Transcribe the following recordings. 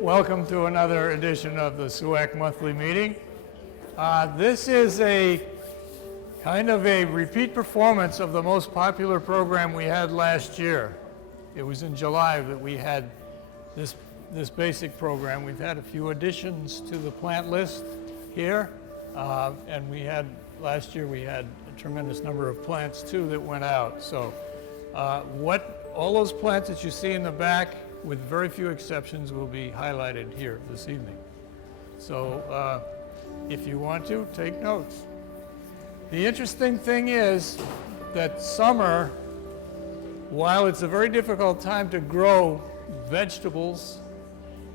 Welcome to another edition of the SUAC monthly meeting. This is a kind of a repeat performance of the most popular program we had last year. It was in July that we had this basic program. We've had a few additions to the plant list here, and last year we had a tremendous number of plants too that went out. So all those plants that you see in the back, with very few exceptions, will be highlighted here this evening. So if you want to, take notes. The interesting thing is that summer, while it's a very difficult time to grow vegetables,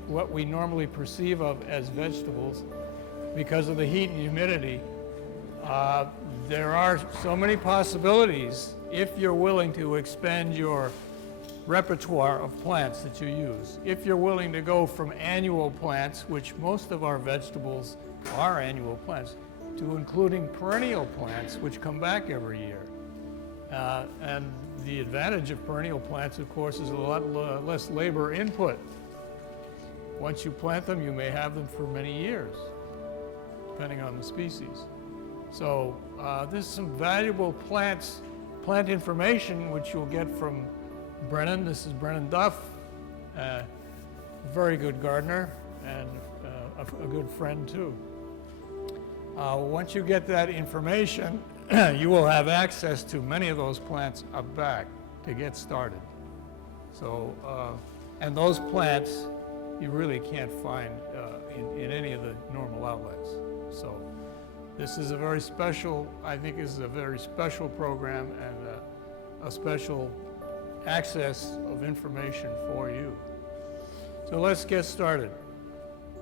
what we normally perceive of as vegetables, because of the heat and humidity, there are so many possibilities if you're willing to expand your repertoire of plants that you use. If you're willing to go from annual plants, which most of our vegetables are annual plants, to including perennial plants, which come back every year. And the advantage of perennial plants, of course, is a lot less labor input. Once you plant them, you may have them for many years, depending on the species. So there's some valuable plant information which you'll get from Brennan. This is Brennan Duff, a very good gardener and a good friend too. Once you get that information, you will have access to many of those plants up back to get started. So, and those plants you really can't find in any of the normal outlets. So this is a very special, I think this is a very special program and a special access of information for you. So let's get started.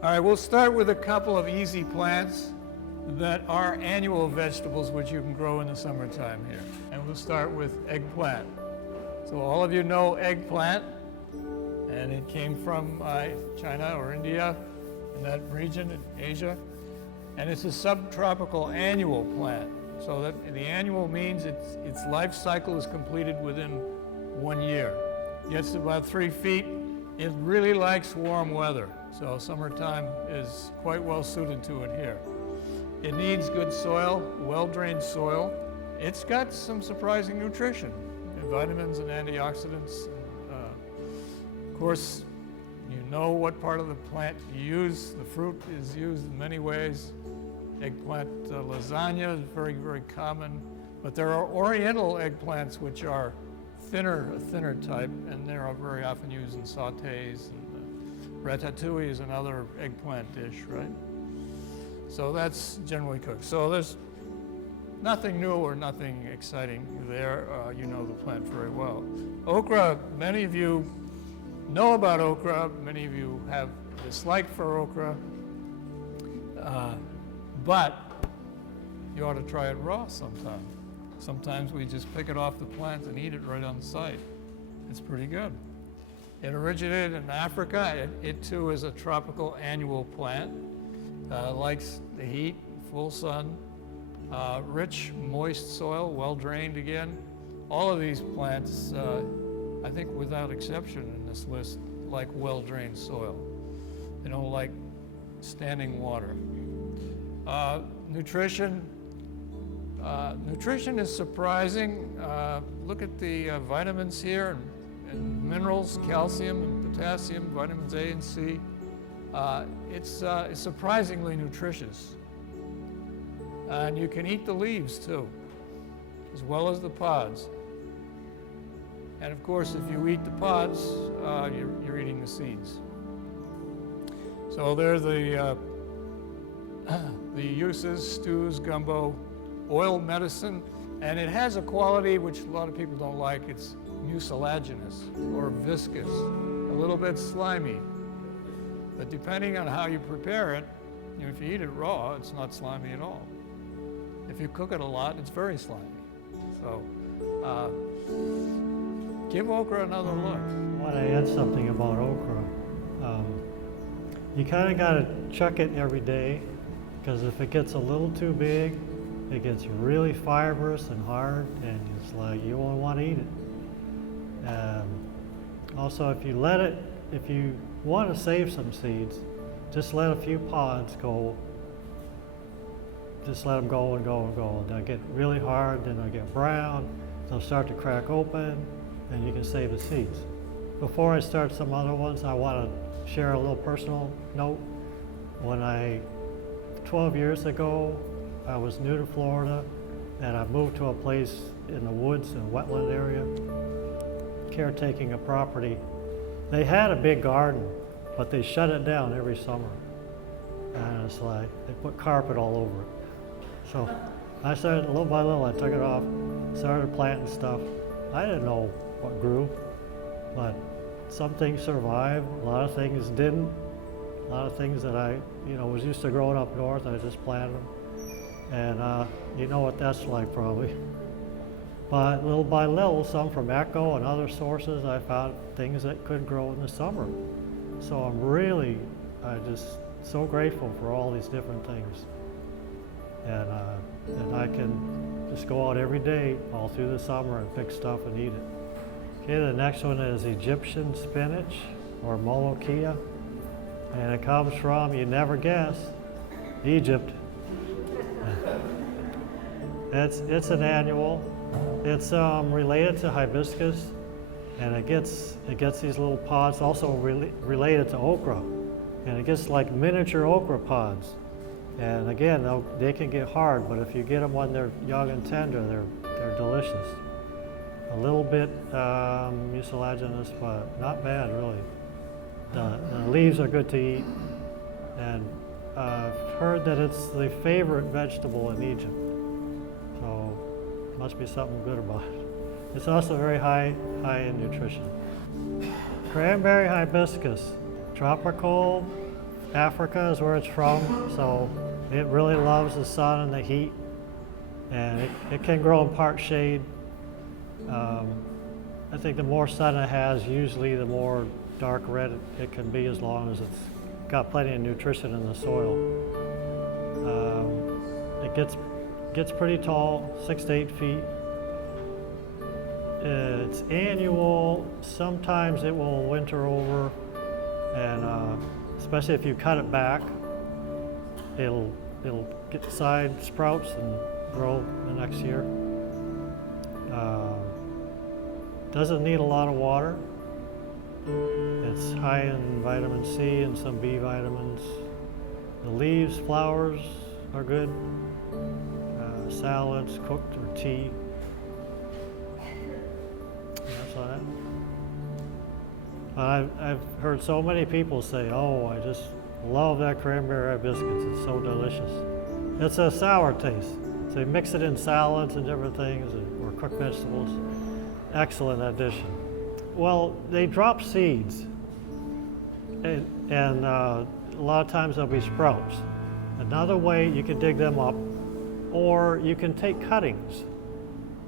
All right, we'll start with a couple of easy plants that are annual vegetables which you can grow in the summertime here. And we'll start with eggplant. So all of you know eggplant, and it came from China or India, in that region in Asia. And it's a subtropical annual plant. So that the annual means its life cycle is completed within 1 year. Gets to about 3 feet. It really likes warm weather, so summertime is quite well suited to it here. It needs good soil, well-drained soil. It's got some surprising nutrition, vitamins and antioxidants. Of course, you know what part of the plant you use. The fruit is used in many ways. Eggplant lasagna is very, very common. But there are oriental eggplants which are a thinner type, and they're very often used in sautés. And ratatouille is another eggplant dish, right? So that's generally cooked. So there's nothing new or nothing exciting there. You know the plant very well. Okra, many of you know about okra. Many of you have a dislike for okra. But you ought to try it raw sometime. Sometimes we just pick it off the plant and eat it right on the site. It's pretty good. It originated in Africa. It too is a tropical annual plant. Likes the heat, full sun, rich, moist soil, well drained again. All of these plants, I think without exception in this list, like well drained soil. They don't like standing water. Nutrition. Nutrition is surprising. Look at the vitamins here and minerals, calcium and potassium, vitamins A and C. It's surprisingly nutritious. And you can eat the leaves too, as well as the pods. And of course, if you eat the pods, you're eating the seeds. So there are the uses, stews, gumbo, oil medicine, and it has a quality which a lot of people don't like. It's mucilaginous or viscous, a little bit slimy. But depending on how you prepare it, if you eat it raw, it's not slimy at all. If you cook it a lot, it's very slimy. So give okra another look. I want to add something about okra. You kind of got to chuck it every day, because if it gets a little too big, it gets really fibrous and hard, and it's like you won't want to eat it. Also, if you want to save some seeds, just let a few pods go. Just let them go and go and go. They'll get really hard, then they'll get brown, they'll start to crack open, and you can save the seeds. Before I start some other ones, I want to share a little personal note. 12 years ago, I was new to Florida, and I moved to a place in the woods and wetland area, caretaking a property. They had a big garden, but they shut it down every summer. And it's like, they put carpet all over it. So I started, little by little, I took it off, started planting stuff. I didn't know what grew, but some things survived, a lot of things didn't. A lot of things that I, was used to growing up north, I just planted them. And you know what that's like probably. But little by little, some from Echo and other sources, I found things that could grow in the summer. So I'm just so grateful for all these different things. And I can just go out every day all through the summer and pick stuff and eat it. Okay, the next one is Egyptian spinach, or Moluccan. And it comes from, you never guess, Egypt. It's an annual. It's related to hibiscus, and it gets these little pods. Also related to okra, and it gets like miniature okra pods. And again, they can get hard, but if you get them when they're young and tender, they're delicious. A little bit mucilaginous, but not bad really. The leaves are good to eat, and I've heard that it's the favorite vegetable in Egypt, so must be something good about it. It's also very high in nutrition. Cranberry hibiscus, tropical Africa is where it's from, so it really loves the sun and the heat, and it can grow in part shade. I think the more sun it has, usually the more dark red it can be, as long as it's got plenty of nutrition in the soil. It gets pretty tall, 6 to 8 feet. It's annual. Sometimes it will winter over, and especially if you cut it back, it'll get side sprouts and grow the next year. Doesn't need a lot of water. It's high in vitamin C and some B vitamins. The leaves, flowers are good. Salads, cooked or tea. That's all that. I've heard so many people say, "Oh, I just love that cranberry hibiscus. It's so delicious." It's a sour taste. So you mix it in salads and different things, or cooked vegetables. Excellent addition. Well, they drop seeds, and a lot of times they'll be sprouts. Another way, you can dig them up, or you can take cuttings.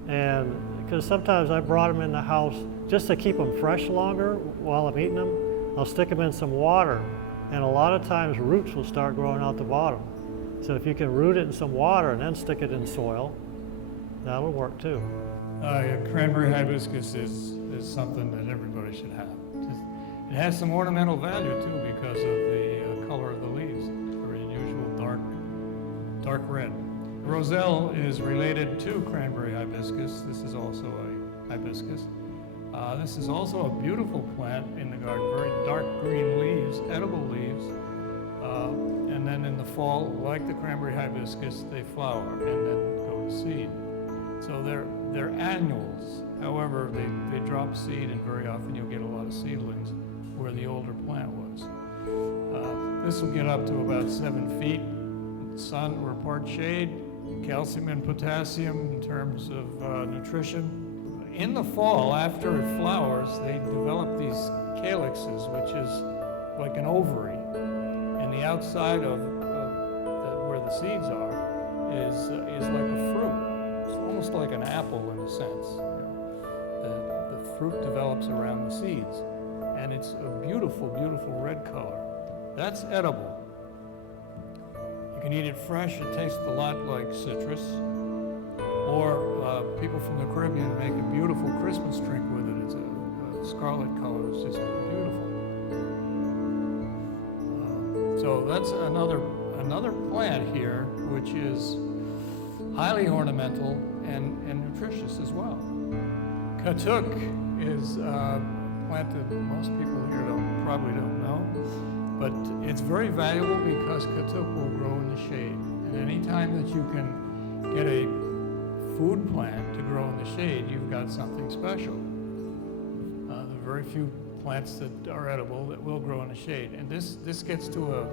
And because sometimes I brought them in the house just to keep them fresh longer while I'm eating them, I'll stick them in some water, and a lot of times roots will start growing out the bottom. So if you can root it in some water and then stick it in soil, that'll work too. Cranberry hibiscus is something that everybody should have. It has some ornamental value too because of the color of the leaves. Very unusual dark red. Roselle is related to cranberry hibiscus. This is also a hibiscus. This is also a beautiful plant in the garden, very dark green leaves, edible leaves. And then in the fall, like the cranberry hibiscus, they flower and then go to seed. So they're annuals. However, they drop seed, and very often you'll get a lot of seedlings where the older plant was. This will get up to about 7 feet. Sun or part shade, calcium and potassium in terms of nutrition. In the fall, after it flowers, they develop these calyxes, which is like an ovary. And the outside of where the seeds are is like a fruit. It's almost like an apple in a sense. The fruit develops around the seeds, and it's a beautiful, beautiful red color. That's edible. You can eat it fresh. It tastes a lot like citrus. Or people from the Caribbean make a beautiful Christmas drink with it. It's a scarlet color. It's just beautiful. So that's another plant here, which is highly ornamental and nutritious as well. Katuk is a plant that most people here probably don't know, but it's very valuable because katuk will grow in the shade. And anytime that you can get a food plant to grow in the shade, you've got something special. There are very few plants that are edible that will grow in the shade. And this gets to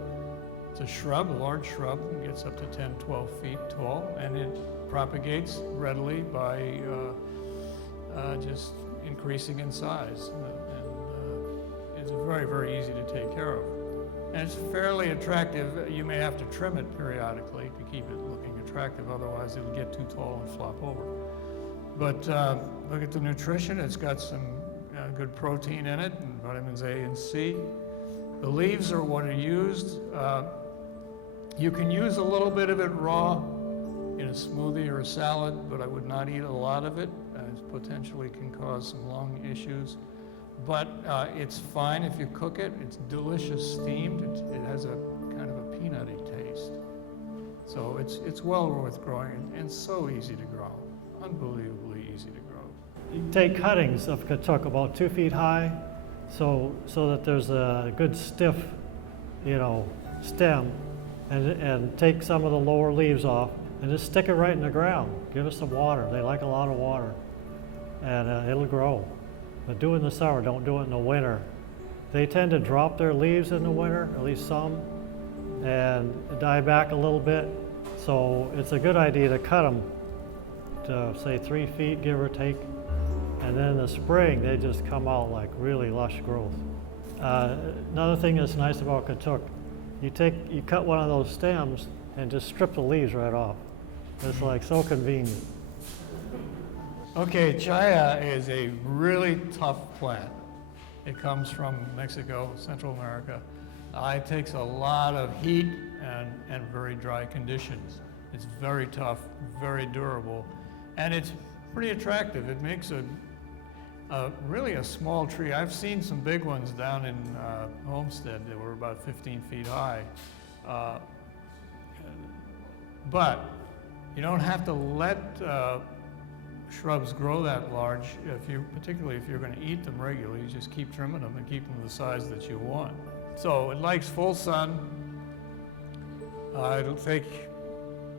it's a shrub, a large shrub. It gets up to 10, 12 feet tall, and it propagates readily by just increasing in size. And it's very, very easy to take care of. And it's fairly attractive. You may have to trim it periodically to keep it looking attractive, otherwise it'll get too tall and flop over. But look at the nutrition. It's got some good protein in it, and vitamins A and C. The leaves are what are used. You can use a little bit of it raw in a smoothie or a salad, but I would not eat a lot of it. It potentially can cause some lung issues. But it's fine if you cook it. It's delicious steamed. It has a kind of a peanutty taste. So it's well worth growing and so easy to grow. Unbelievably easy to grow. You take cuttings of katuk about 2 feet high, so that there's a good stiff, stem, and take some of the lower leaves off and just stick it right in the ground. Give it some water. They like a lot of water, and it'll grow. But do it in the summer, don't do it in the winter. They tend to drop their leaves in the winter, at least some, and die back a little bit. So it's a good idea to cut them to say 3 feet, give or take. And then in the spring, they just come out like really lush growth. Another thing that's nice about katuk, you cut one of those stems and just strip the leaves right off. It's like so convenient. Okay, chaya is a really tough plant. It comes from Mexico, Central America. It takes a lot of heat and very dry conditions. It's very tough, very durable, and it's pretty attractive. It makes really a small tree. I've seen some big ones down in Homestead that were about 15 feet high. But you don't have to let shrubs grow that large, particularly if you're going to eat them regularly. You just keep trimming them and keep them the size that you want. So it likes full sun. It'll take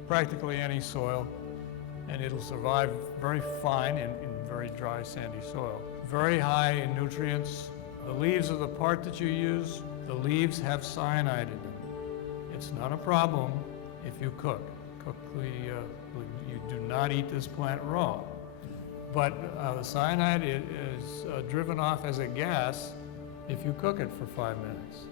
practically any soil, and it'll survive very fine in very dry, sandy soil. Very high in nutrients. The leaves are the part that you use. The leaves have cyanide in them. It's not a problem if you cook. You do not eat this plant raw. But the cyanide is driven off as a gas if you cook it for 5 minutes.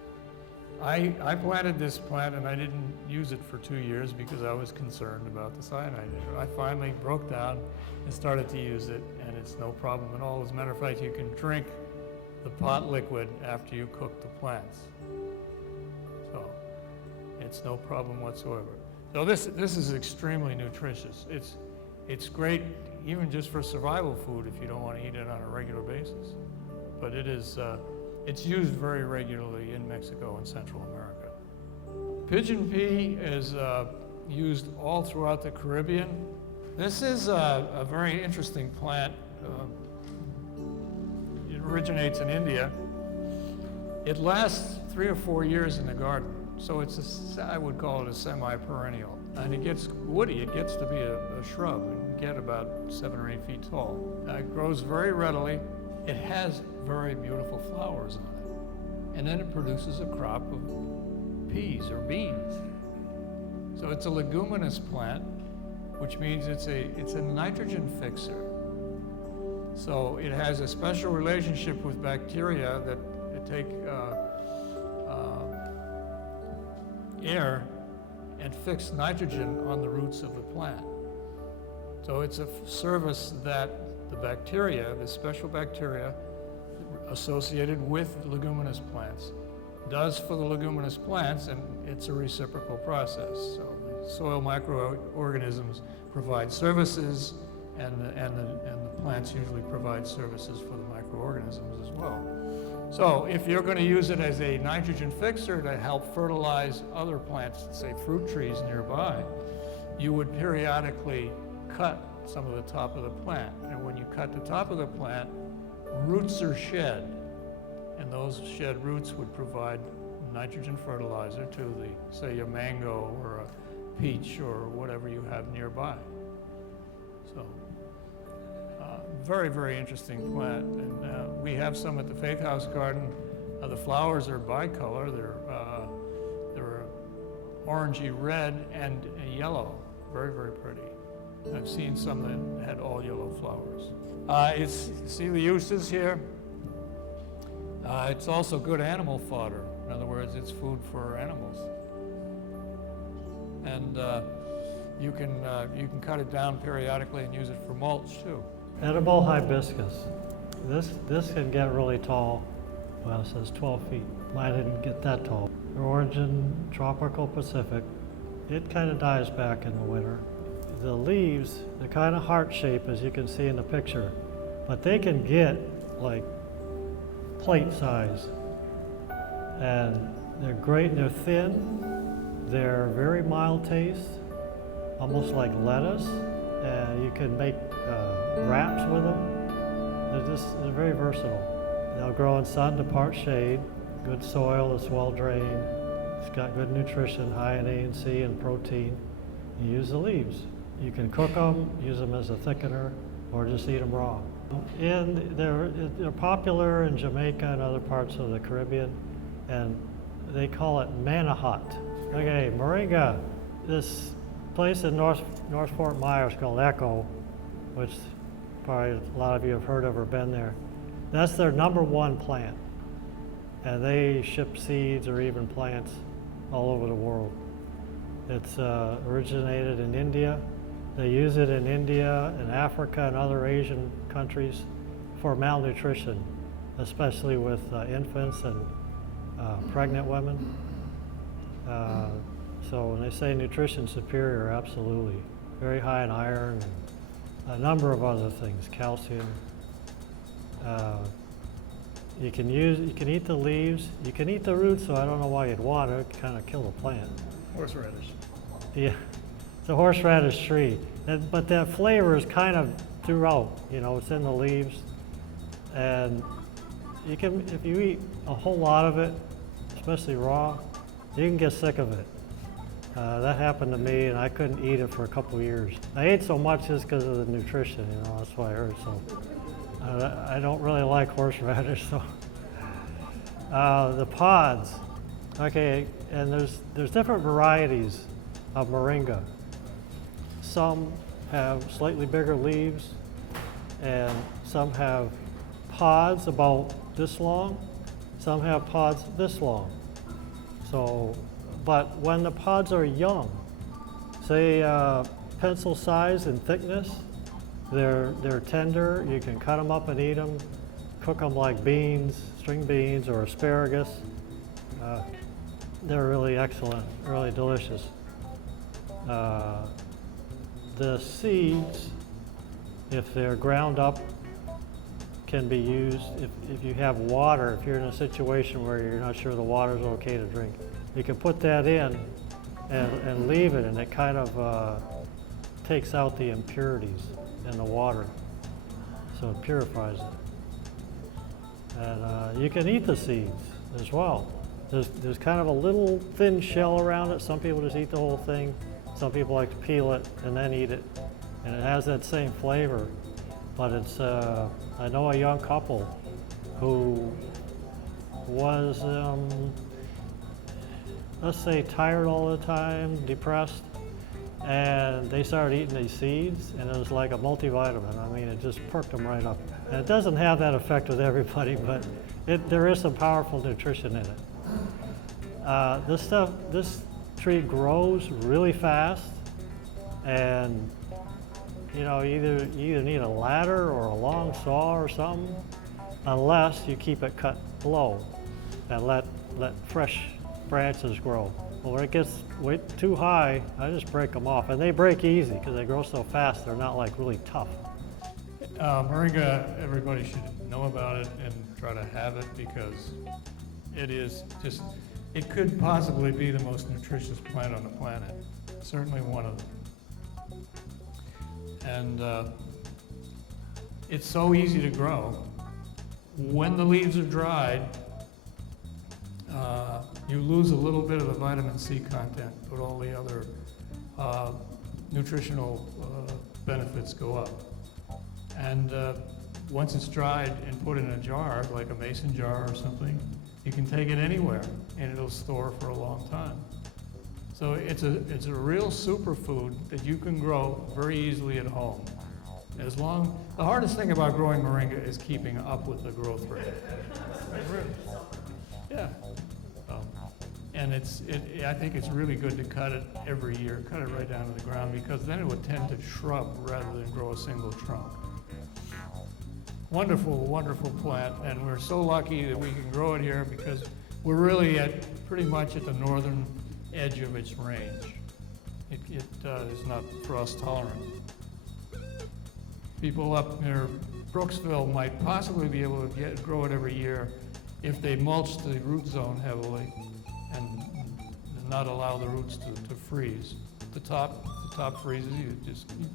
I planted this plant and I didn't use it for 2 years because I was concerned about the cyanide. I finally broke down and started to use it, and it's no problem at all. As a matter of fact, you can drink the pot liquid after you cook the plants. So it's no problem whatsoever. So this is extremely nutritious. It's great even just for survival food if you don't want to eat it on a regular basis. But it's used very regularly in Mexico and Central America. Pigeon pea is used all throughout the Caribbean. This is a very interesting plant. It originates in India. It lasts 3 or 4 years in the garden. So I would call it a semi-perennial. And it gets woody. It gets to be a shrub and get about 7 or 8 feet tall. It grows very readily. It has very beautiful flowers on it. And then it produces a crop of peas or beans. So it's a leguminous plant, which means it's a nitrogen fixer. So it has a special relationship with bacteria that take air and fix nitrogen on the roots of the plant. So it's a service that the bacteria, the special bacteria associated with leguminous plants, does for the leguminous plants, and it's a reciprocal process. So the soil microorganisms provide services, and the plants usually provide services for the microorganisms as well. So if you're going to use it as a nitrogen fixer to help fertilize other plants, say fruit trees nearby, you would periodically cut some of the top of the plant. And when you cut the top of the plant, roots are shed. And those shed roots would provide nitrogen fertilizer to the, say, a mango or a peach or whatever you have nearby. So, very, very interesting plant. And we have some at the Faith House Garden. The flowers are bicolor. They're orangey red and yellow. Very, very pretty. I've seen some that had all yellow flowers. See the uses here? It's also good animal fodder. In other words, it's food for animals. And you can cut it down periodically and use it for mulch too. Edible hibiscus. This can get really tall. Well, it says 12 feet. Mine didn't get that tall. Origin, tropical Pacific. It kind of dies back in the winter. The leaves, they're kind of heart shaped, as you can see in the picture, but they can get like plate size. And they're great, they're thin, they're very mild taste, almost like lettuce, and you can make wraps with them. They're very versatile. They'll grow in sun to part shade, good soil, it's well drained, it's got good nutrition, high in A and C and protein. You use the leaves. You can cook them, use them as a thickener, or just eat them raw. And they're popular in Jamaica and other parts of the Caribbean, and they call it manahot. Okay, Moringa. This place in North Fort Myers called Echo, which probably a lot of you have heard of or been there. That's their #1 plant, and they ship seeds or even plants all over the world. It's originated in India. They use it in India and Africa and other Asian countries for malnutrition, especially with infants and pregnant women. So when they say nutrition superior, absolutely. Very high in iron and a number of other things, calcium. You can eat the leaves. You can eat the roots, so I don't know why you'd want it. It kind of kill the plant. Horseradish. Yeah, it's a horseradish tree. But that flavor is kind of throughout, it's in the leaves. And you can, if you eat a whole lot of it, especially raw, you can get sick of it. That happened to me, and I couldn't eat it for a couple of years. I ate so much just because of the nutrition, that's why I heard. So I don't really like horseradish. So the pods, okay, and there's different varieties of Moringa. Some have slightly bigger leaves, and some have pods about this long. Some have pods this long. So, but when the pods are young, say pencil size and thickness, they're tender. You can cut them up and eat them, cook them like beans, string beans, or asparagus. They're really excellent, really delicious. The seeds, if they're ground up, can be used if you have water, if you're in a situation where you're not sure the water's okay to drink. You can put that in and leave it, and it kind of takes out the impurities in the water, so it purifies it. And you can eat the seeds as well. There's kind of a little thin shell around it. Some people just eat the whole thing. Some people like to peel it and then eat it, and it has that same flavor. But it's, I know a young couple who was, let's say, tired all the time, depressed, and they started eating these seeds, and it was like a multivitamin. I mean, it just perked them right up. And it doesn't have that effect with everybody, but there is some powerful nutrition in it. This tree grows really fast, and you either need a ladder or a long saw or something, unless you keep it cut low and let fresh branches grow. Well, when it gets way too high, I just break them off, and they break easy because they grow so fast. They're not like really tough. Moringa, everybody should know know about it and try to have it because it could possibly be the most nutritious plant on the planet. Certainly one of them. And it's so easy to grow. When the leaves are dried, you lose a little bit of the vitamin C content, but all the other nutritional benefits go up. And once it's dried and put in a jar, like a mason jar or something, you can take it anywhere and it'll store for a long time. So it's a real superfood that you can grow very easily at home. The hardest thing about growing moringa is keeping up with the growth rate. Yeah. And I think it's really good to cut it every year, cut it right down to the ground, because then it would tend to shrub rather than grow a single trunk. Wonderful, wonderful plant, and we're so lucky that we can grow it here because we're really pretty much at the northern edge of its range. It is not frost tolerant. People up near Brooksville might possibly be able to grow it every year if they mulch the root zone heavily and not allow the roots to freeze. The top freezes, you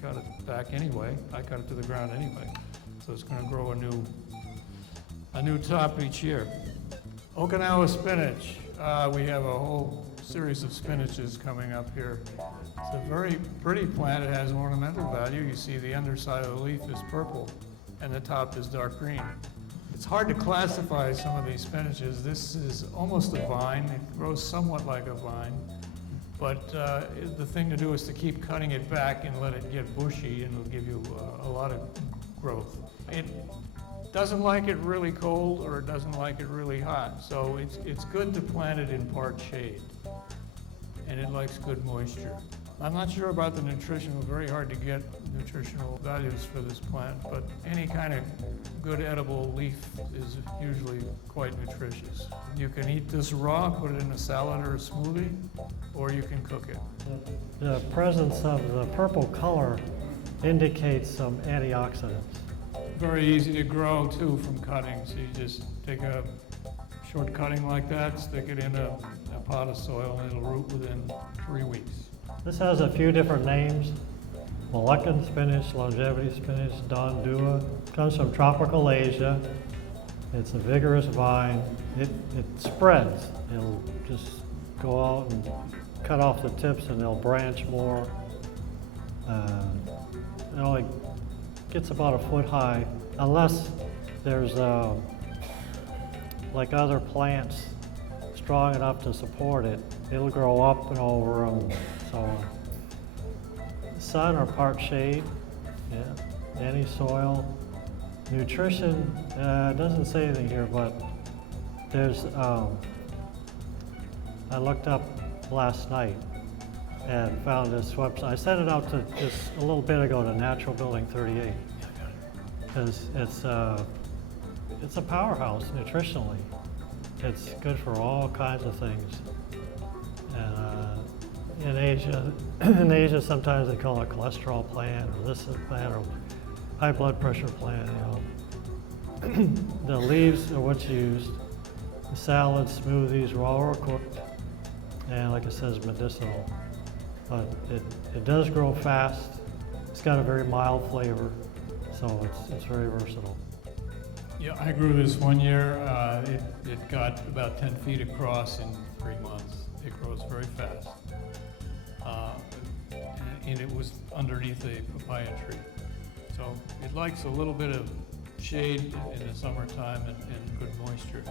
cut it back anyway. I cut it to the ground anyway. So it's going to grow a new top each year. Okinawa spinach. We have a whole series of spinaches coming up here. It's a very pretty plant. It has ornamental value. You see the underside of the leaf is purple and the top is dark green. It's hard to classify some of these spinaches. This is almost a vine. It grows somewhat like a vine. But the thing to do is to keep cutting it back and let it get bushy, and it'll give you a lot of growth. It doesn't like it really cold or it doesn't like it really hot. So it's good to plant it in part shade. And it likes good moisture. I'm not sure about the nutrition. It's very hard to get nutritional values for this plant, but any kind of good edible leaf is usually quite nutritious. You can eat this raw, put it in a salad or a smoothie, or you can cook it. The presence of the purple color indicates some antioxidants. Very easy to grow too from cutting. So you just take a short cutting like that, stick it in a pot of soil, and it'll root within 3 weeks. This has a few different names. Moluccan spinach, longevity spinach, Don Dua. Comes from tropical Asia. It's a vigorous vine. It spreads. It'll just go out and cut off the tips and they'll branch more. It only gets about a foot high, unless there's like other plants strong enough to support it. It'll grow up and over them. So sun or part shade, yeah, any soil. Nutrition, doesn't say anything here, but there's, I looked up last night and found this website. I sent it out to just a little bit ago to Natural Building 38, because it's a powerhouse nutritionally. It's good for all kinds of things. And in Asia, sometimes they call it a cholesterol plant, or this plant, or high blood pressure plant. You know, the leaves are what's used. The salads, smoothies, raw or cooked, and like it says, medicinal. But it does grow fast. It's got a very mild flavor, so it's very versatile. Yeah, I grew this one year. It got about 10 feet across in 3 months. It grows very fast. And it was underneath a papaya tree. So it likes a little bit of shade in the summertime and good moisture.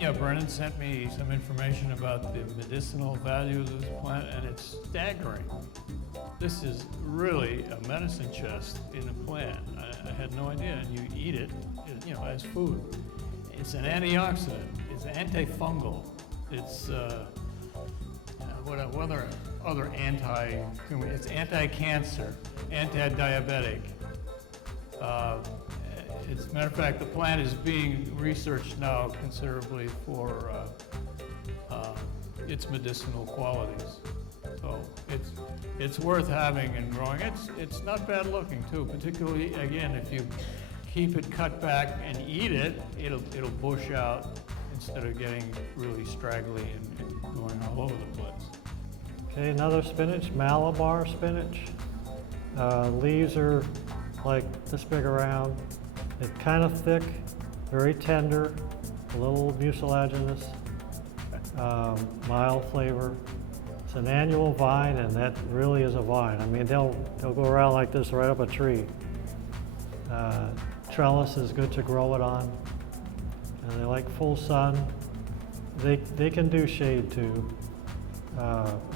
Yeah, Brennan sent me some information about the medicinal values of this plant, and it's staggering. This is really a medicine chest in a plant. I had no idea, and you eat it, you know, as food. It's an antioxidant. It's antifungal. It's what other it's anti-cancer, anti-diabetic. As a matter of fact, the plant is being researched now considerably for its medicinal qualities. So it's worth having and growing. It's not bad looking too, particularly again if you keep it cut back and eat it, it'll bush out instead of getting really straggly and going all over the place. Okay, another spinach, Malabar spinach. Leaves are like this big around. It's kind of thick, very tender, a little mucilaginous, mild flavor. It's an annual vine, and that really is a vine. I mean, they'll go around like this right up a tree. Trellis is good to grow it on. And they like full sun. They can do shade too.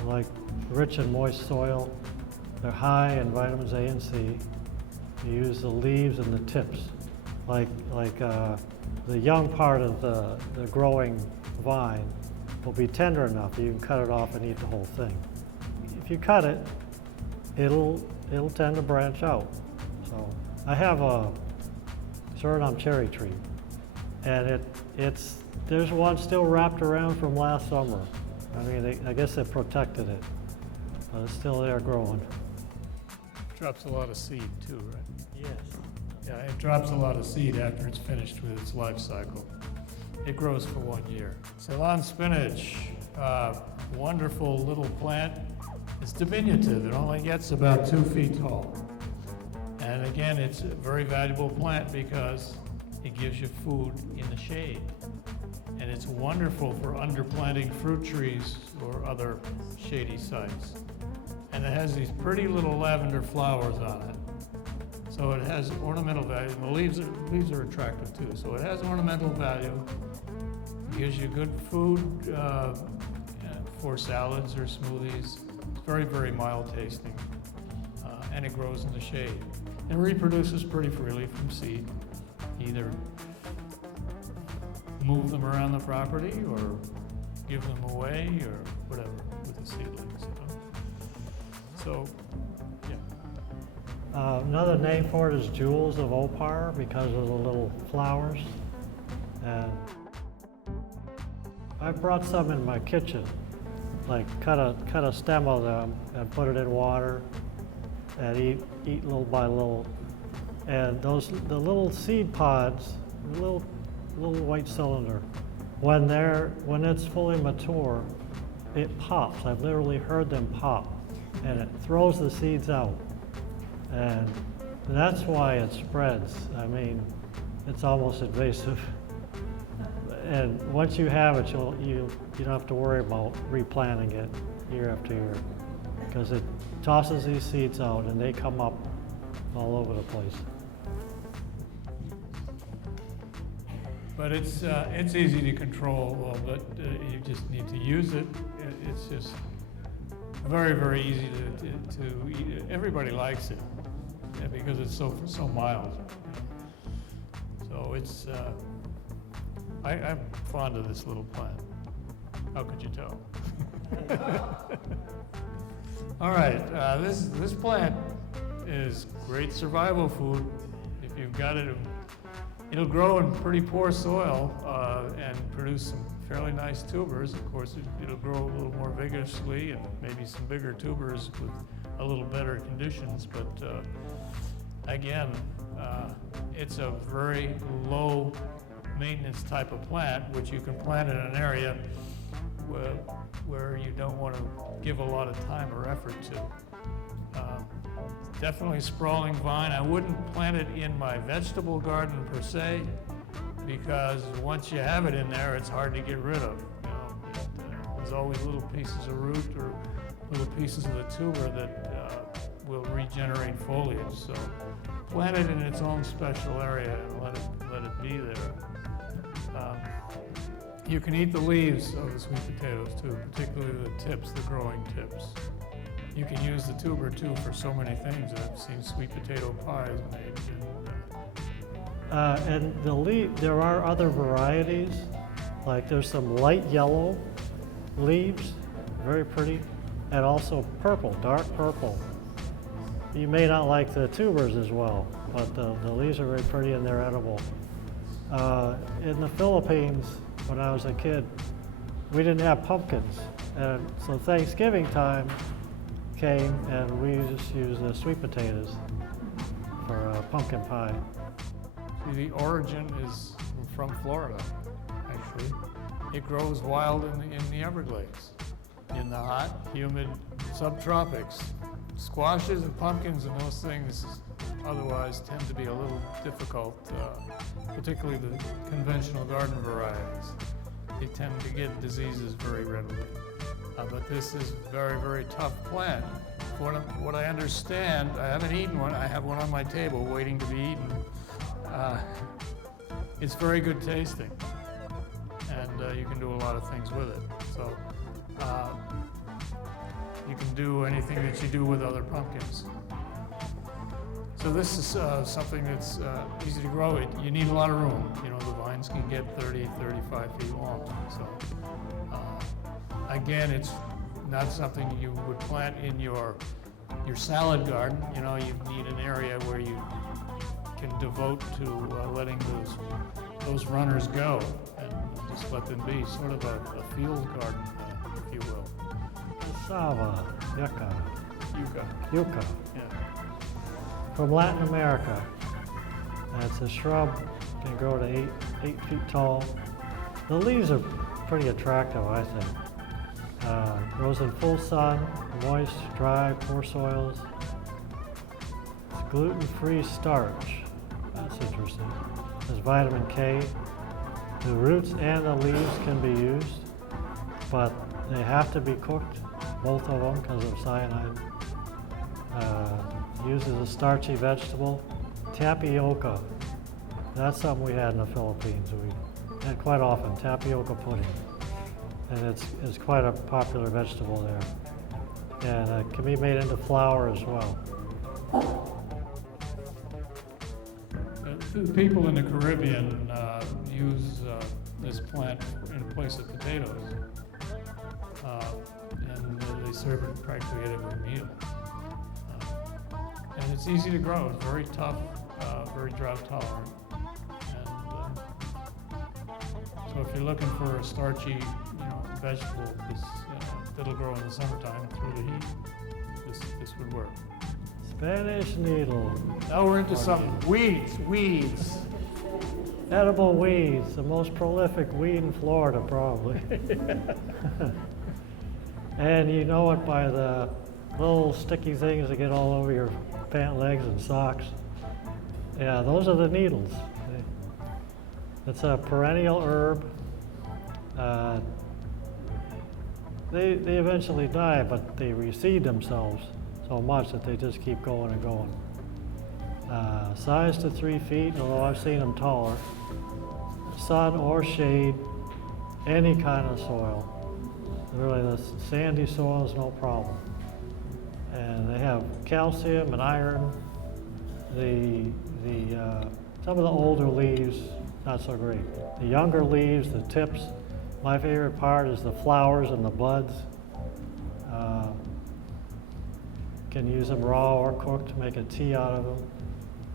Like rich and moist soil. They're high in vitamins A and C. You use the leaves and the tips. Like the young part of the growing vine will be tender enough that you can cut it off and eat the whole thing. If you cut it, it'll tend to branch out. So I have a Suriname cherry tree, and there's one still wrapped around from last summer. I mean, I guess they protected it, but it's still there growing. Drops a lot of seed too, right? Yes. Yeah, it drops a lot of seed after it's finished with its life cycle. It grows for 1 year. Ceylon spinach, wonderful little plant. It's diminutive. It only gets about 2 feet tall. And again, it's a very valuable plant because it gives you food in the shade. And it's wonderful for underplanting fruit trees or other shady sites. And it has these pretty little lavender flowers on it. So it has ornamental value. The leaves are attractive too. So it has ornamental value. It gives you good food for salads or smoothies. It's very, very mild tasting. And it grows in the shade. And reproduces pretty freely from seed. Either move them around the property or give them away or whatever with the seedlings. You know? So, yeah. Another name for it is jewels of Opar because of the little flowers. And I brought some in my kitchen, like cut a stem of them and put it in water and eat little by little. And the little seed pods, the little white cylinder, when it's fully mature, it pops. I've literally heard them pop, and it throws the seeds out. And that's why it spreads. I mean, it's almost invasive. And once you have it, you don't have to worry about replanting it year after year, because it tosses these seeds out and they come up all over the place. But it's easy to control, but you just need to use it. It's just very, very easy to eat. Everybody likes it because it's so mild. So it's I'm fond of this little plant. How could you tell? All right, this plant is great survival food. If you've got it, it'll grow in pretty poor soil and produce some fairly nice tubers. Of course, it'll grow a little more vigorously and maybe some bigger tubers with a little better conditions. But again, it's a very low maintenance type of plant, which you can plant in an area where you don't want to give a lot of time or effort to. Definitely sprawling vine. I wouldn't plant it in my vegetable garden per se, because once you have it in there, it's hard to get rid of. You know, there's always little pieces of root or little pieces of the tuber that will regenerate foliage. So plant it in its own special area and let it be there. You can eat the leaves of the sweet potatoes too, particularly the tips, the growing tips. You can use the tuber too for so many things. I've seen sweet potato pies made. And there are other varieties, like there's some light yellow leaves, very pretty, and also purple, dark purple. You may not like the tubers as well, but the leaves are very pretty and they're edible. In the Philippines, when I was a kid, we didn't have pumpkins, and so Thanksgiving time came and we just used the sweet potatoes for pumpkin pie. the origin is from Florida, actually. It grows wild in the Everglades, in the hot, humid subtropics. Squashes and pumpkins and those things otherwise tend to be a little difficult, particularly the conventional garden varieties. They tend to get diseases very readily. But this is a very, very tough plant. What I understand, I haven't eaten one, I have one on my table waiting to be eaten. It's very good tasting, and you can do a lot of things with it. So you can do anything that you do with other pumpkins. So this is something that's easy to grow. You need a lot of room. You know, the vines can get 30, 35 feet long. So again, it's not something you would plant in your salad garden. You know, you need an area where you can devote to letting those runners go and just let them be sort of a field garden, if you will. Cassava, Yuca. Yuca, Yeah. from Latin America. It's a shrub, can grow to 8 feet tall. The leaves are pretty attractive, I think. Grows in full sun, moist, dry, poor soils. It's gluten-free starch. That's interesting. There's vitamin K. The roots and the leaves can be used, but they have to be cooked, both of them, because of cyanide. Used as a starchy vegetable. Tapioca. That's something we had in the Philippines. We had quite often, tapioca pudding. And it's quite a popular vegetable there. And it can be made into flour as well. The people in the Caribbean use this plant in place of potatoes, and they serve it practically at every meal. And it's easy to grow. It's very tough, very drought tolerant. And so if you're looking for a starchy, vegetable that'll grow in the summertime through the heat, this would work. Spanish needle. Now we're into some weeds. Edible weeds, the most prolific weed in Florida, probably. And you know it by the little sticky things that get all over your pant legs and socks. Yeah, those are the needles. It's a perennial herb. They eventually die, but they reseed themselves so much that they just keep going and going. Size to 3 feet, although I've seen them taller. Sun or shade, any kind of soil. Really, the sandy soil is no problem. And they have calcium and iron. Some of the older leaves, not so great. The younger leaves, the tips. My favorite part is the flowers and the buds. Can use them raw or cooked to make a tea out of them.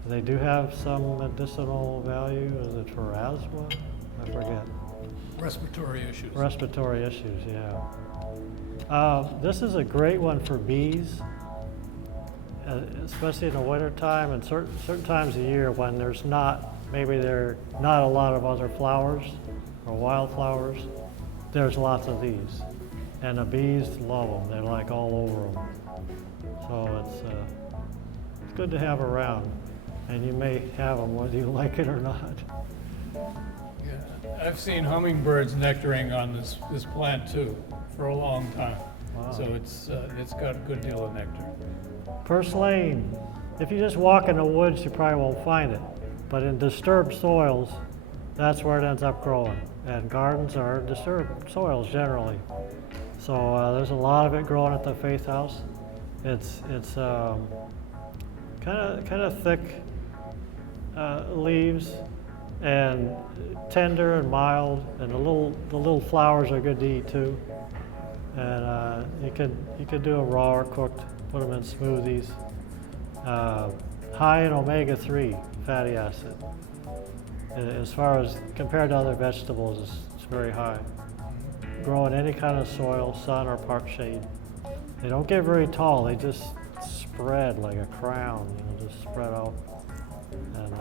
They do have some medicinal value. Is it for asthma? I forget. Respiratory issues. Respiratory issues, yeah. This is a great one for bees, especially in the wintertime and certain times of year when there's maybe there are not a lot of other flowers or wildflowers. There's lots of these, and the bees love them. They're like all over them. So it's good to have around, and you may have them whether you like it or not. Yeah, I've seen hummingbirds nectaring on this plant too for a long time. Wow. So it's got a good deal of nectar. Purslane. If you just walk in the woods, you probably won't find it, but in disturbed soils, that's where it ends up growing. And gardens are disturbed soils generally. So there's a lot of it growing at the Faith House. It's kind of thick leaves and tender and mild, and the little flowers are good to eat too. And you could do a raw or cooked, put them in smoothies. High in omega-3 fatty acid. As far as compared to other vegetables, it's very high. Grow in any kind of soil, sun or part shade. They don't get very tall. They just spread like a crown, just spread out. And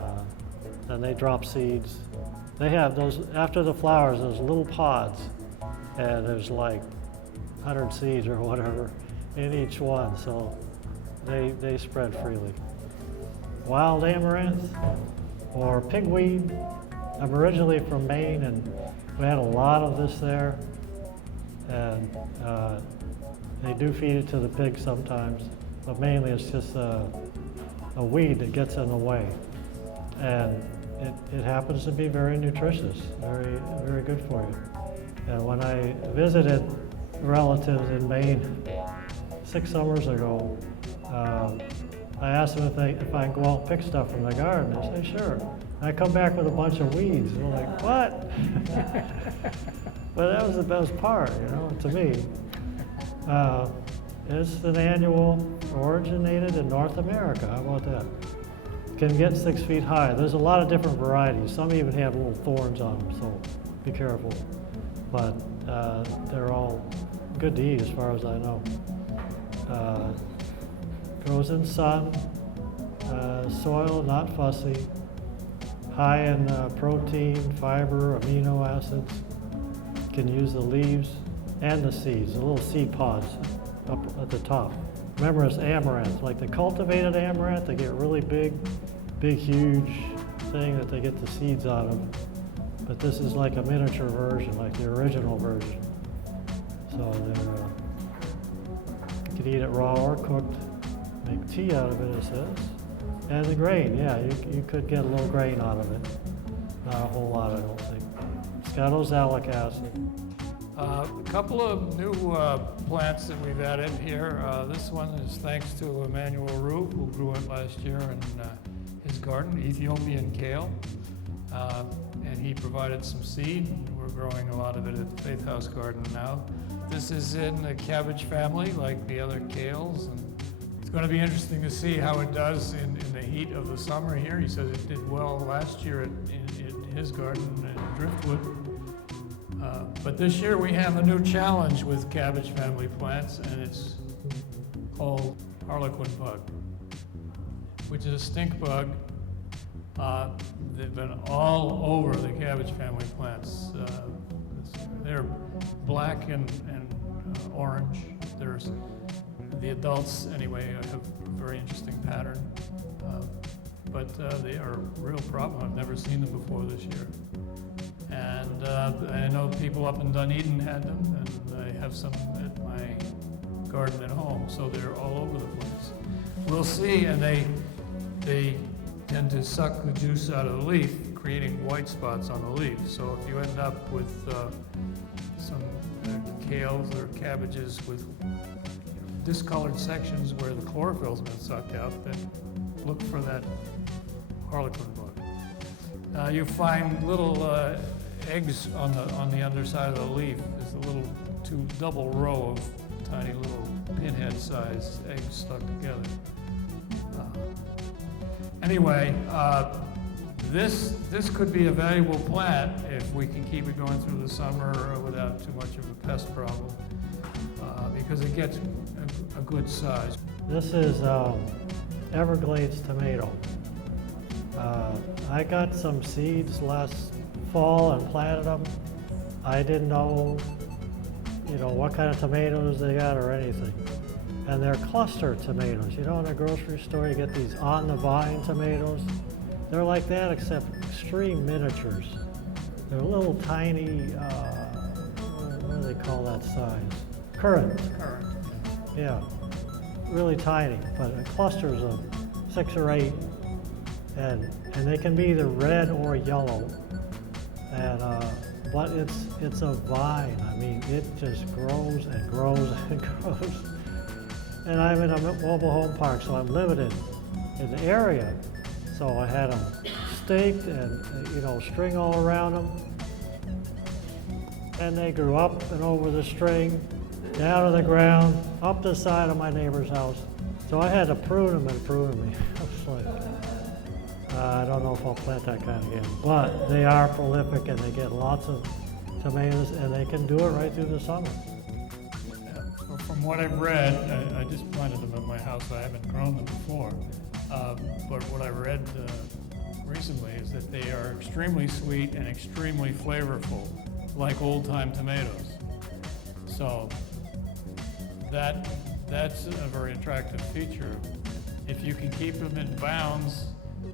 and they drop seeds. They have those, after the flowers, those little pods, and there's like 100 seeds or whatever in each one, so they spread freely. Wild amaranth or pigweed. I'm originally from Maine, and we had a lot of this there, and they do feed it to the pigs sometimes, but mainly it's just a weed that gets in the way. And it happens to be very nutritious, very, very good for you. And when I visited relatives in Maine 6 summers ago, I asked them if I can go out and pick stuff from the garden. They say, sure. And I come back with a bunch of weeds. And they're like, what? But that was the best part, you know, to me. It's an annual, originated in North America. How about that? Can get 6 feet high. There's a lot of different varieties. Some even have little thorns on them, so be careful. But they're all good to eat as far as I know. Grows in sun, soil, not fussy, high in protein, fiber, amino acids. Can use the leaves and the seeds, the little seed pods up at the top. Remember, it's amaranth, like the cultivated amaranth, they get really big, huge thing that they get the seeds out of. But this is like a miniature version, like the original version. So you can eat it raw or cooked. Make tea out of it, it says. And the grain, yeah, you could get a little grain out of it. Not a whole lot, I don't think. It's got oxalic acid. A couple of new plants that we've added here. This one is thanks to Emmanuel Roux, who grew it last year in his garden, Ethiopian Kale. And he provided some seed. We're growing a lot of it at the Faith House Garden now. This is in the cabbage family, like the other kales. And it's going to be interesting to see how it does in the heat of the summer here. He says it did well last year in his garden in Driftwood. But this year we have a new challenge with cabbage family plants, and it's called harlequin bug, which is a stink bug. They've been all over the cabbage family plants. They're black and orange. There's the adults, anyway, have a very interesting pattern. But they are a real problem. I've never seen them before this year. And I know people up in Dunedin had them, and I have some at my garden at home, so they're all over the place. We'll see, and they tend to suck the juice out of the leaf, creating white spots on the leaf. So if you end up with some kales or cabbages with discolored sections where the chlorophyll's been sucked out, then look for that harlequin bug. You find little eggs on the underside of the leaf. There's a little double row of tiny little pinhead-sized eggs stuck together. Anyway, this could be a valuable plant if we can keep it going through the summer without too much of a pest problem, because it gets a good size. This is Everglades Tomato. I got some seeds last fall and planted them. I didn't know, what kind of tomatoes they got or anything. And they're cluster tomatoes. In the grocery store you get these on-the-vine tomatoes. They're like that except extreme miniatures. They're little tiny, what do they call that size? Currants. Currant. Yeah, really tiny, but clusters of 6 or 8. And they can be either red or yellow. And but it's a vine. I mean, it just grows and grows and grows. And I'm in a mobile home park, so I'm limited in the area. So I had them staked and string all around them. And they grew up and over the string, down to the ground, up the side of my neighbor's house. So I had to prune them and prune them. I was like, I don't know if I'll plant that kind again. But they are prolific and they get lots of tomatoes and they can do it right through the summer. From what I've read, I just planted them at my house. I haven't grown them before. But what I read recently is that they are extremely sweet and extremely flavorful, like old-time tomatoes. So that's a very attractive feature. If you can keep them in bounds,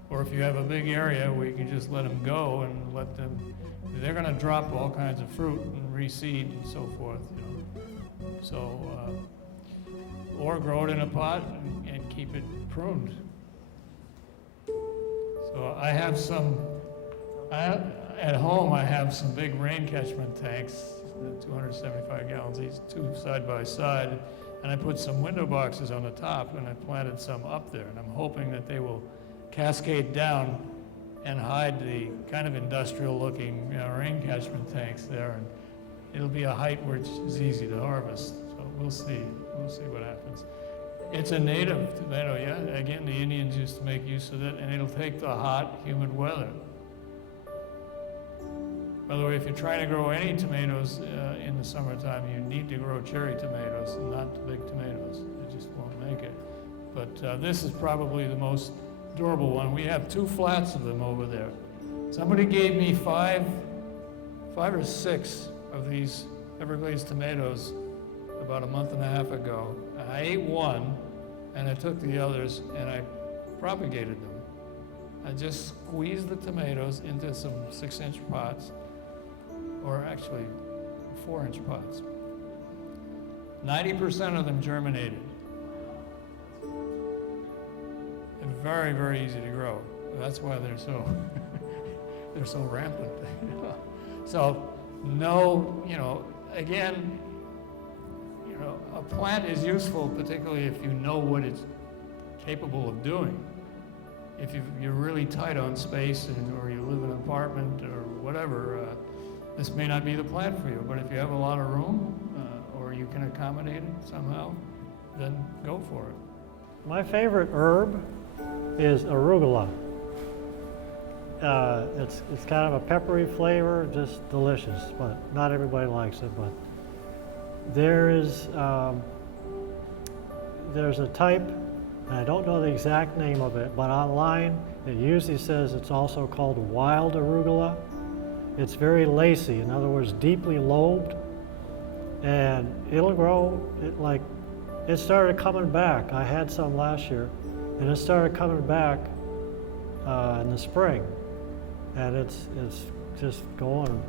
or if you have a big area where you can just let them go and let them, they're going to drop all kinds of fruit and reseed and so forth, you know. So, or grow it in a pot and keep it pruned. So I have some, at home I have some big rain catchment tanks, 275 gallons each, two side by side, and I put some window boxes on the top and I planted some up there, and I'm hoping that they will cascade down and hide the kind of industrial looking rain catchment tanks there, and it'll be a height where it's easy to harvest. So we'll see what happens. It's a native tomato, yeah. Again, the Indians used to make use of it, and it'll take the hot, humid weather. By the way, if you're trying to grow any tomatoes in the summertime, you need to grow cherry tomatoes and not the big tomatoes. They just won't make it. But this is probably the most durable one. We have 2 flats of them over there. Somebody gave me five or six of these Everglades tomatoes about a month and a half ago. I ate one, and I took the others, and I propagated them. I just squeezed the tomatoes into some 6-inch pots, or actually 4-inch pots. 90% of them germinated. And very, very easy to grow. That's why they're so they're so rampant. So no, again, a plant is useful, particularly if you know what it's capable of doing. If you're really tight on space, or you live in an apartment or whatever, this may not be the plant for you. But if you have a lot of room, or you can accommodate it somehow, then go for it. My favorite herb is arugula. It's kind of a peppery flavor, just delicious, but not everybody likes it. But there's a type, and I don't know the exact name of it, but online it usually says it's also called wild arugula. It's very lacy, in other words, deeply lobed, and it'll grow. It started coming back. I had some last year, and it started coming back in the spring, and it's just growing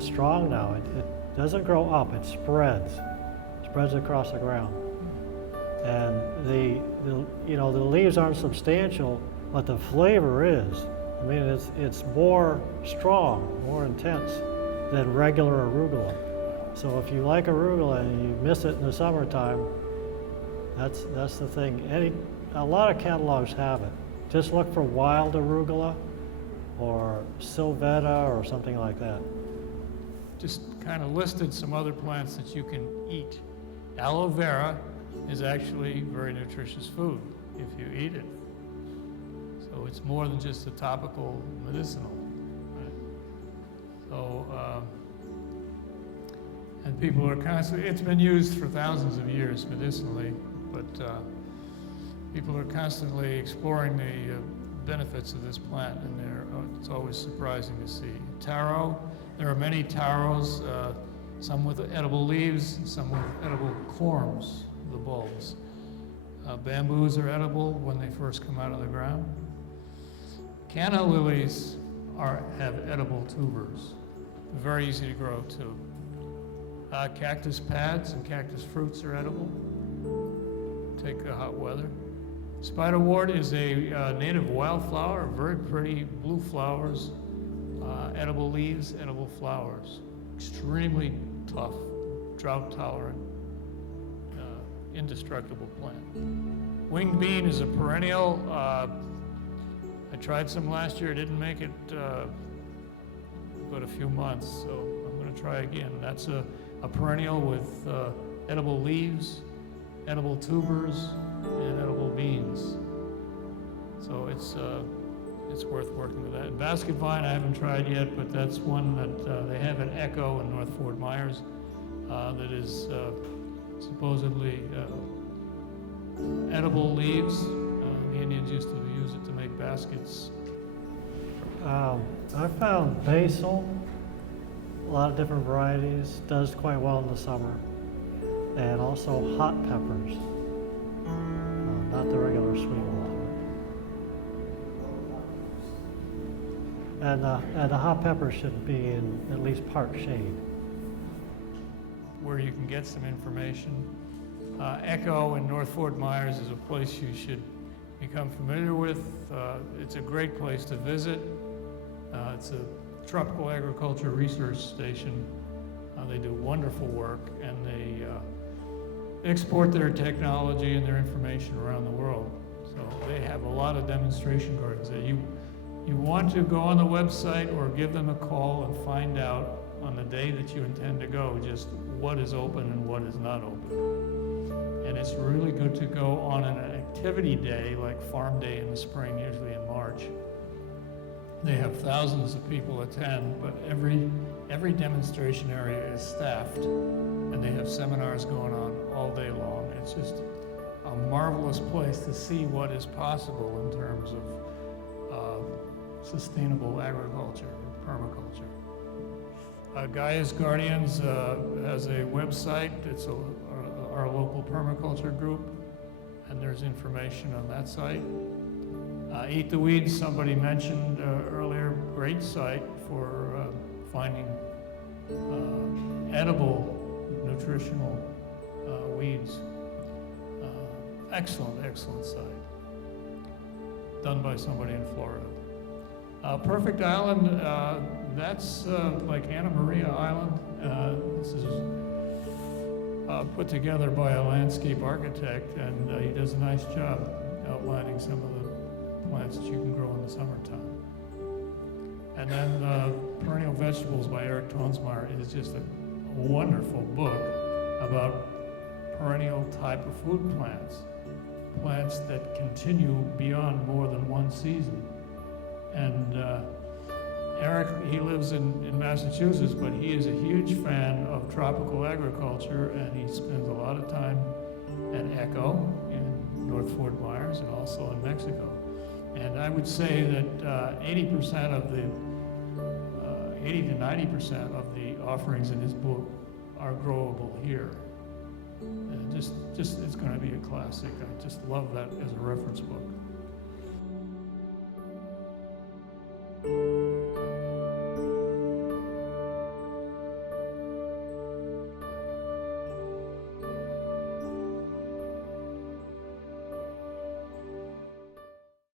strong now. It doesn't grow up; it spreads across the ground, and the leaves aren't substantial, but the flavor is. I mean, it's more strong, more intense than regular arugula. So if you like arugula and you miss it in the summertime, that's the thing. A lot of catalogs have it. Just look for wild arugula or sylvetta or something like that. Just kind of listed some other plants that you can eat. Aloe vera is actually very nutritious food if you eat it. So it's more than just a topical medicinal. Right? So, and people are constantly, it's been used for thousands of years medicinally, but people are constantly exploring the benefits of this plant, and it's always surprising to see. Taro, there are many taros, some with edible leaves, some with edible corms, the bulbs. Bamboos are edible when they first come out of the ground. Canna lilies have edible tubers. Very easy to grow too. Cactus pads and cactus fruits are edible. Take the hot weather. Spiderwort is a native wildflower, very pretty blue flowers, edible leaves, edible flowers. Extremely tough, drought tolerant, indestructible plant. Winged bean is a perennial. I tried some last year, didn't make it but a few months, so I'm going to try again. That's a perennial with edible leaves, edible tubers, and edible beans. So it's worth working with that. Basket vine I haven't tried yet, but that's one that they have at Echo in North Fort Myers that is supposedly edible leaves. The Indians used to use it to make baskets. I found basil, a lot of different varieties, does quite well in the summer. And also hot peppers, not the regular sweet ones. And the hot pepper should be in at least part shade. Where you can get some information. Echo in North Fort Myers is a place you should become familiar with. It's a great place to visit. It's a tropical agriculture research station. They do wonderful work, and they export their technology and their information around the world. So they have a lot of demonstration gardens that you want to go on the website or give them a call and find out on the day that you intend to go just what is open and what is not open. And it's really good to go on an activity day like Farm Day in the spring, usually in March. They have thousands of people attend, but every demonstration area is staffed, and they have seminars going on all day long. It's just a marvelous place to see what is possible in terms of sustainable agriculture, permaculture. Gaia's Guardians has a website. It's our local permaculture group, and there's information on that site. Eat the Weeds, somebody mentioned earlier, great site for finding edible, nutritional weeds. Excellent site. Done by somebody in Florida. Perfect Island, that's like Anna Maria Island. This is put together by a landscape architect, and he does a nice job outlining some of the plants that you can grow in the summertime. And then Perennial Vegetables by Eric Tonsmeyer is just a wonderful book about perennial type of food plants that continue beyond more than one season. And Eric, he lives in Massachusetts, but he is a huge fan of tropical agriculture, and he spends a lot of time at Echo in North Fort Myers and also in Mexico. And I would say that 80 to 90% of the offerings in his book are growable here. And just it's going to be a classic. I just love that as a reference book.